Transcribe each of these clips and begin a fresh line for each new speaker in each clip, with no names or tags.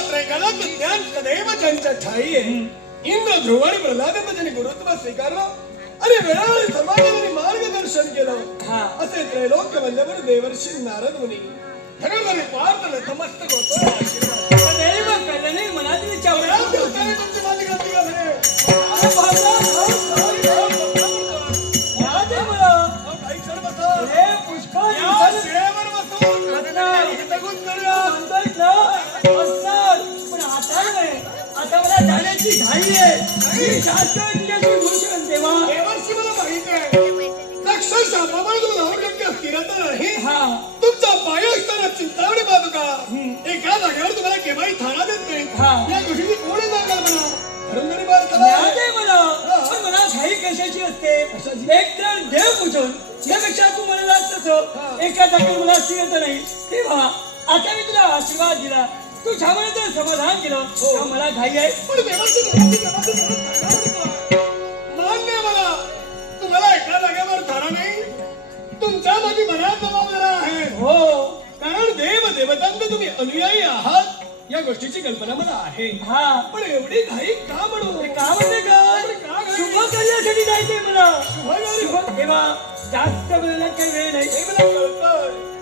त्रैकाला ज्ञान सदैव त्यांच्या ठाई आहे इंद्र ध्रुवाने प्रल्हाद त्याने गुरुत्व स्वीकारलं नारद मुनी खरोखर पार्थ नतमस्तक होतो
मनात
विचार तुमची
जाण्याची घाई आहे. मी शास्त्र दिल्याची भूषण देवा
देवर्षी मला माहिती आहे.
हा
तुमचा पाय असताना चिंतावणी बाजूका एका जागेवर तुम्हाला केव्हाही थारा देत नाही.
हा.
या गोष्टीची कोणी जाणार म्हणा.
कशाची असते? एक तर देव पूजन. यापेक्षा तू मला तसं एका जागेवर मला स्थिरता नाही. तेव्हा आता मी तुला आशीर्वाद दिला. तू छावण्याचं समाधान केलं तेव्हा मला घाई आहे.
पण देतो. मान्य आहे मला. तुम्हाला एका जागेवर थारा नाही. तुमच्या मध्ये बऱ्याच जबाबदाऱ्या आहेत.
हो.
कारण देव देवतांना तुम्ही अनुयायी आहात. या गोष्टीची कल्पना मला आहे.
हा.
पण एवढी घाई का म्हणू?
का म्हणते का? शुभ कार्यासाठी जायचंय मला. शुभ तेव्हा जास्त वेळेला काही वेळ नाही.
हे मला कळतंय.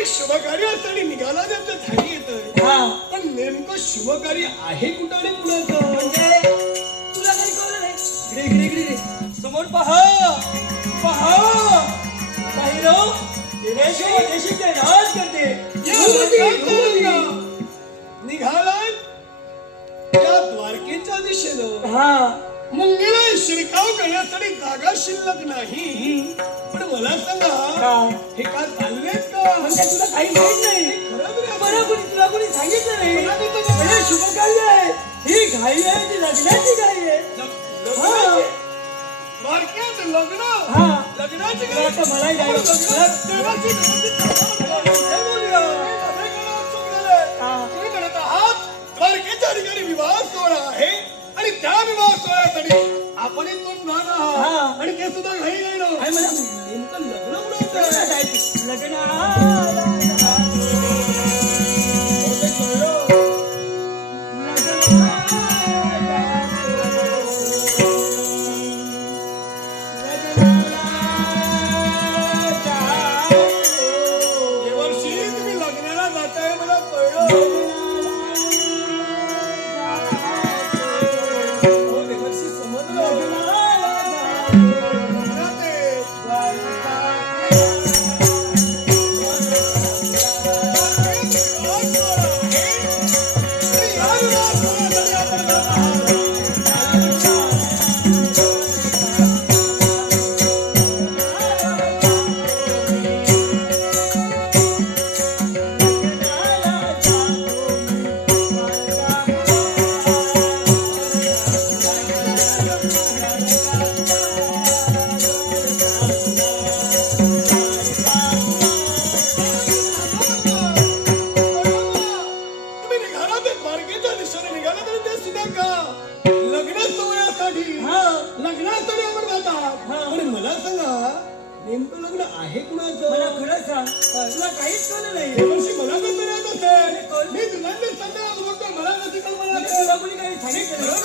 तुम्ही शुभ कार्यासाठी निघाला त्यांचं ध्यानी येत
हा.
पण नेमकं शुभ कार्य आहे कुठं आणि कुणाचं?
म्हणजे? तुला काही कळलं नाही. इकडे इकडे इकडे इकडे. समोर पहा. पहा. पाहिलं? देशो देशी ते राज करते.
या
युवती,
लोकांचं
युवती.
लग्न निघालाय या द्वारकेच्या दिशेनं.
हा.
मुंगेला शिरकाव करण्यासाठी जागा शिल्लक नाही. पण मला सांगा? हे. का चाललेत का
म्हणजे तुला काही माहीत नाही
खरंच रे,
मला कोणी तुला कोणी सांगितलं नाही
मला तिथं बघा.
म्हणजे शुभ कार्य आहे ही घाई आहे ती लग्नाची घाई आहे
लग्नाचे. द्वारकेत लग्न
हा
लग्नाची
तुला आता मलाही
आपण
जायचं.
लग्नात देवाची व्यवस्थित थांबा. हे बोलूया. हे सगळं उत्सुक झालंय.
हा.
तुम्ही म्हणत आहात द्वारकेच्या ठिकाणी विवाह सोहळा आहे आणि त्या विवाह सोहळ्यासाठी आपण इथून जाणार
हा.
आहात आणि ते सुद्धा घाई.
काय मला
नेमकं लग्न
लग्न
तुम्ही निघाला ते द्वारकेच्या दिशेने निघाला तरी ते सुद्धा का? लग्न सोहळ्यासाठी. लग्नासाठी आपण जातात. पण मला सांगा नेमकं लग्न आहे कुणाचं?
मला खरं सांग. तुला काहीच कळलं नाही.
देवर्षी मला नाही येत असेल मी तुझ्या संध्या बघतो मला नक्की कल्पना
म्हणजे. तुला कोणी काही सांगितलं होत.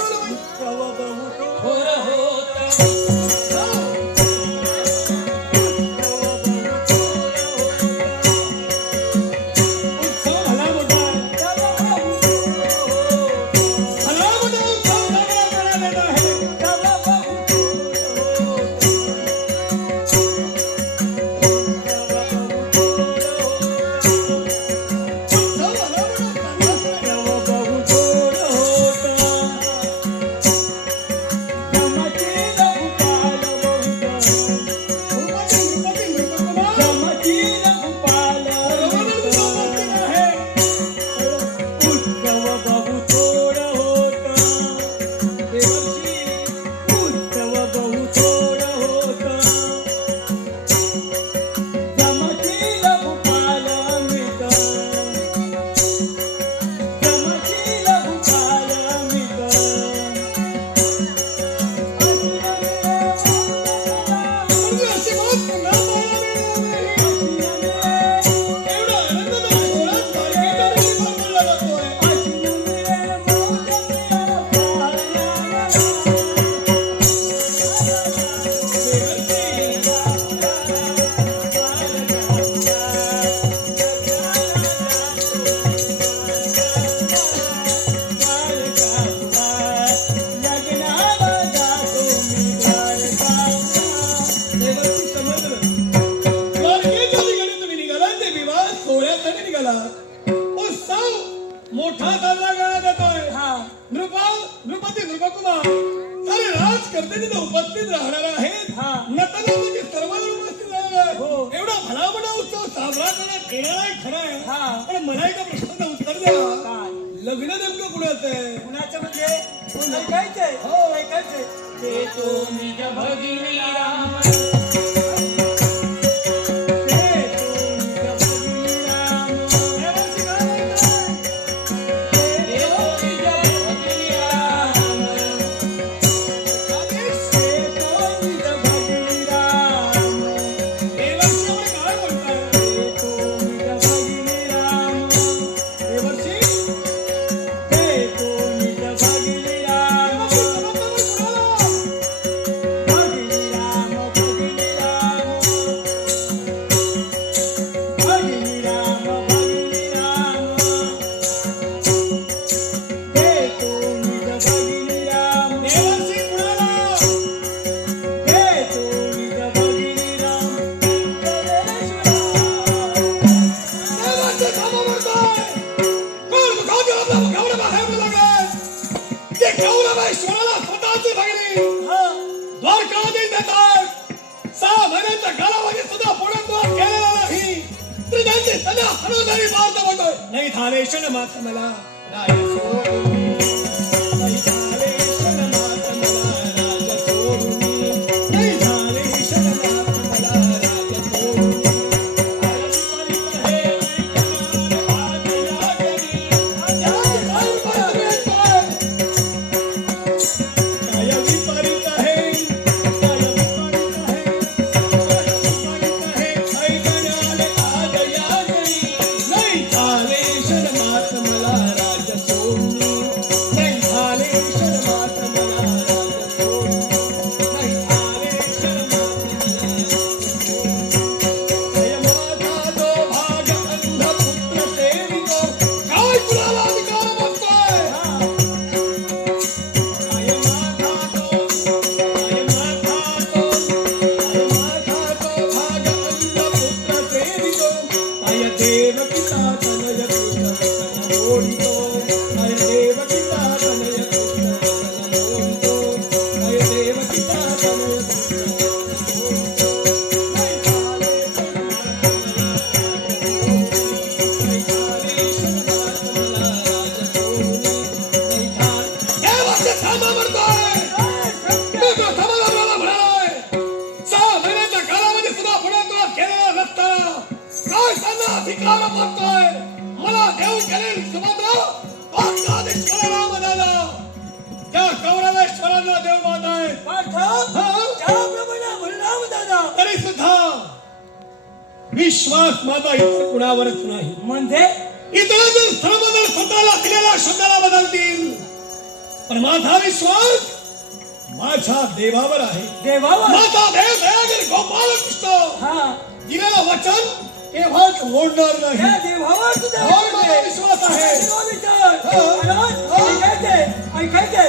लग्न नेमकं कुणाचं आहे
कुणाचं म्हणजे? ऐकायचंय हो ऐकायचंय ते तो निज भगिनी राम
अधिकार मागतोय मला विश्वास माझा इतर कुणावरच नाही.
म्हणजे?
इतर जर सर्वजण स्वतःला असलेल्या शब्दाला बदलतील. पण माझा विश्वास माझ्या देवावर आहे.
देवावर?
माझा देव मोडणार नाही. मला विश्वास आहे. ऐकायचे ऐकायचे.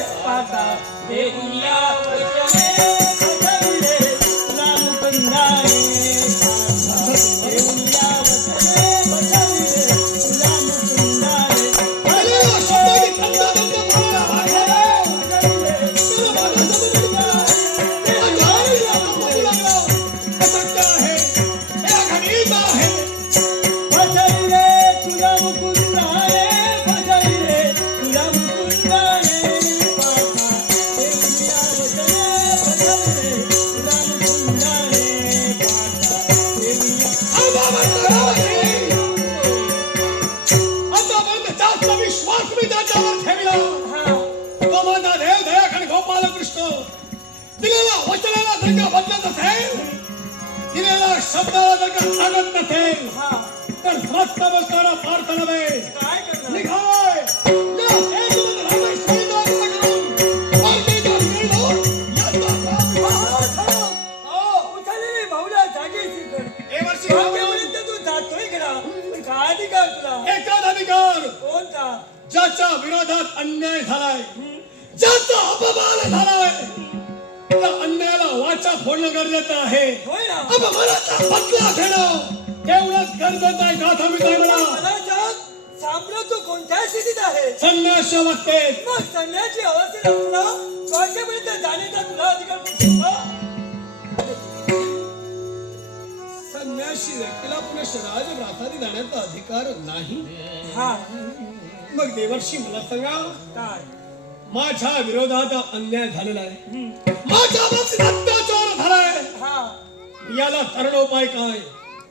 वचनाला जर का बदलत असेल दिलेला शब्दाला जर का सांगत नसेल तर स्वस्त बसणारा पार्थ नव्हे निघाय. एकाच
हो. अधिकार कोणता?
ज्याच्या विरोधात अन्याय झालाय. ज्याचा अपमान झालाय. अन्यायाला वाचा फोडणं गरजेचं आहे. बदला घेणं एवढंच गरजेचं आहे का
थांबी
काय म्हणा कोणत्या तुला. जाण्याचा अधिकार
व्यक्तीला नाही.
हा.
मग देवर्षी मला सांगा.
काय?
माझ्या विरोधात अन्याय झालेला आहे. माझ्या बाबतीत अत्याचार झालाय.
हा.
याला तरुणोपाय काय?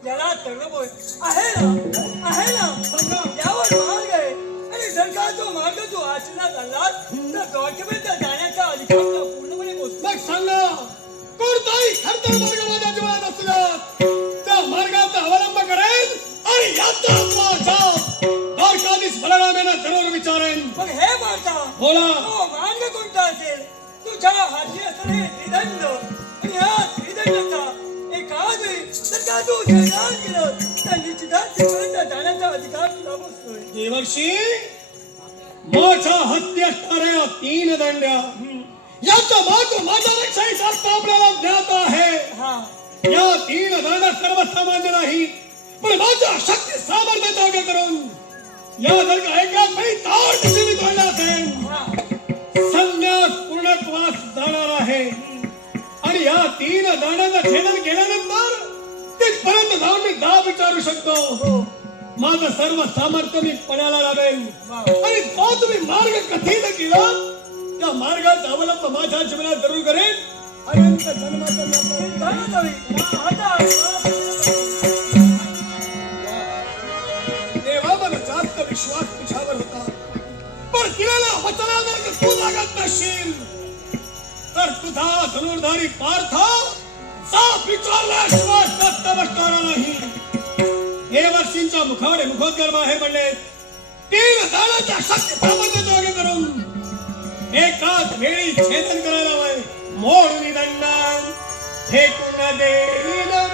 याला तळबोय आहे ना? आहे ना? यावर मार्ग आहे. आणि जर का तो मार्ग तू आचरणात आणलास तर द्वारकेपर्यंत जाण्याचा अधिकार पूर्णपणे
मग सांगा कोणताही खरतर मार्ग
तुझ्या हाती असणारे त्रिदंड। आणि या त्रिदंडाचा वेळी जर का तू जयदान केलं तर निश्चितच तिथपर्यंत जाण्याचा अधिकार तुला बसतोय
देवर्षी माझ्या हस्ती असणाऱ्या तीन दंड्या याचा मार्ग माझ्यापेक्षाही जास्त आपल्याला ज्ञात आहे
हा।
या तीन दंड सर्वसामान्य नाही पण माझ्या शक्ती सामर्थ्याचा करून या जर का एकाच वेळी तार जाणार आहे आणि या तीन दाण्याचं छेदन केल्यानंतर तिथपर्यंत जाऊन मी दा विचारू शकतो माझं सर्व सामर्थ्य मी पणाला लावेल आणि तो तुम्ही मार्ग कथीत केला त्या मार्गाचा अवलंब माझ्या जीवनात ज़रूर मला जास्त विश्वास तुझ्यावर होता पण तिला वचनावर तू लागत नसशील तर तुझा धनुर्धारी पार्थ साप विचारल्याशिवाय स्पष्ट बसणारा नाही. हे वर्षींच्या मुखावरे मुखोद्गार बाहेर पडले. तीन दानाच्या शक्ती सामर्थ्य जोगे करून एकाच वेळी छेदन करायला हवंय मोड निदंडन हे कुण भिकारे